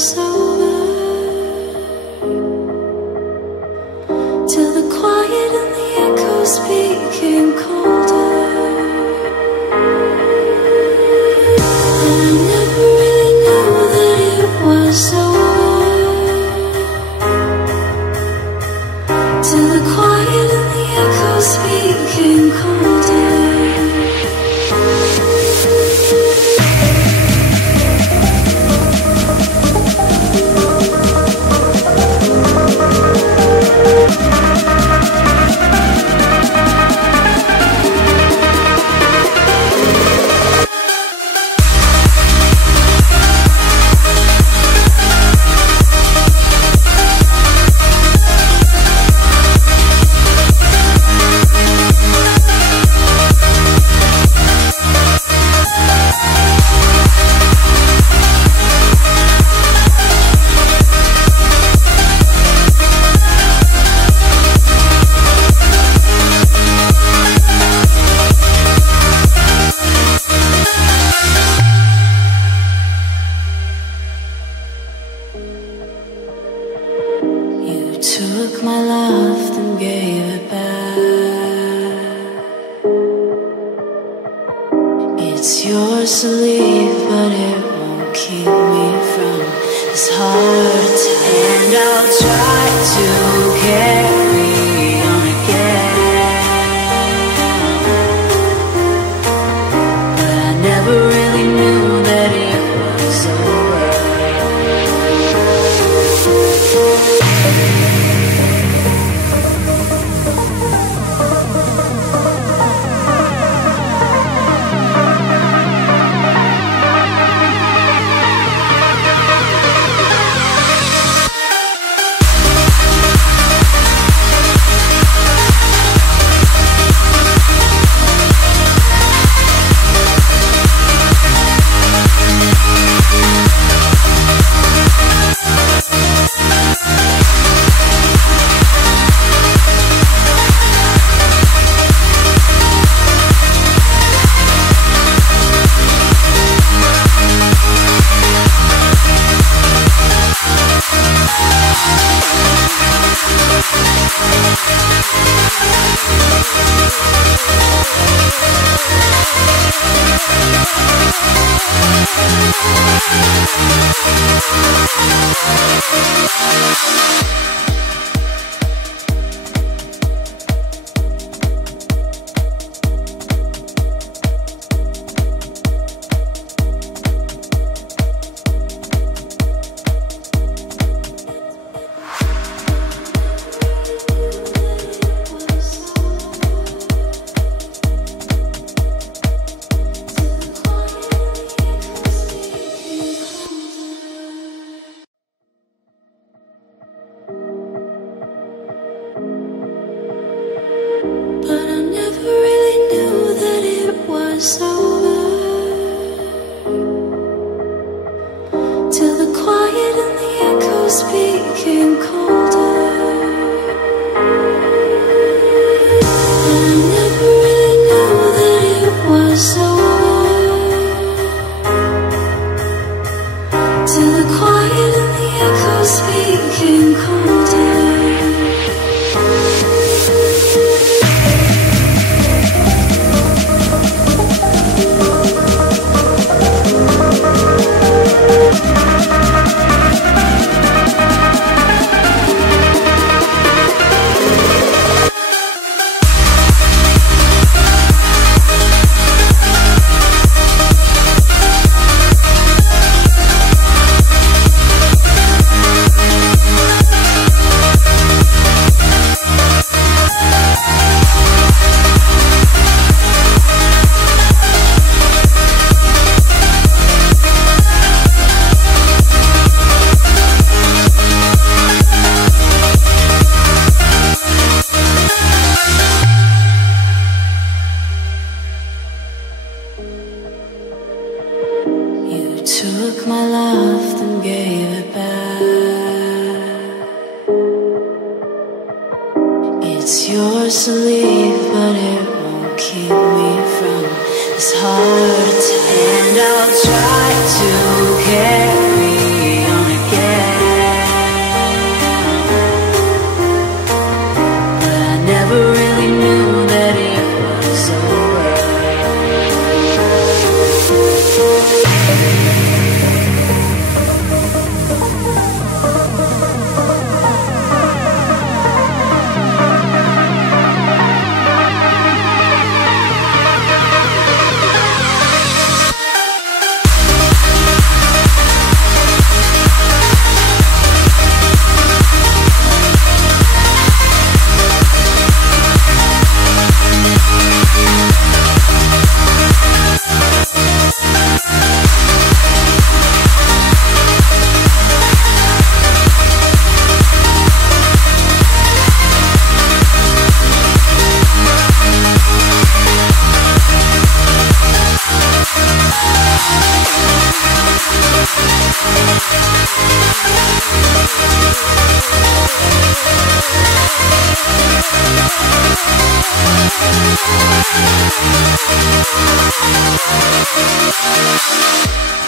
was over, till the quiet and the echoes became colder. And I never really knew that it was over, till the quiet and the echoes became colder. Took my love and gave it back. It's yours to leave, but it won't keep me from this heart attack. And I'll try to carry on again, but I never really knew that it was over. Over, till the quiet and the echoes became colder. And I never really knew that it was over, till the quiet and the echoes became colder. Took my love and gave it back. It's yours to leave, but it won't keep me from this heart attack. And I'll try to carry on again. We'll be right back.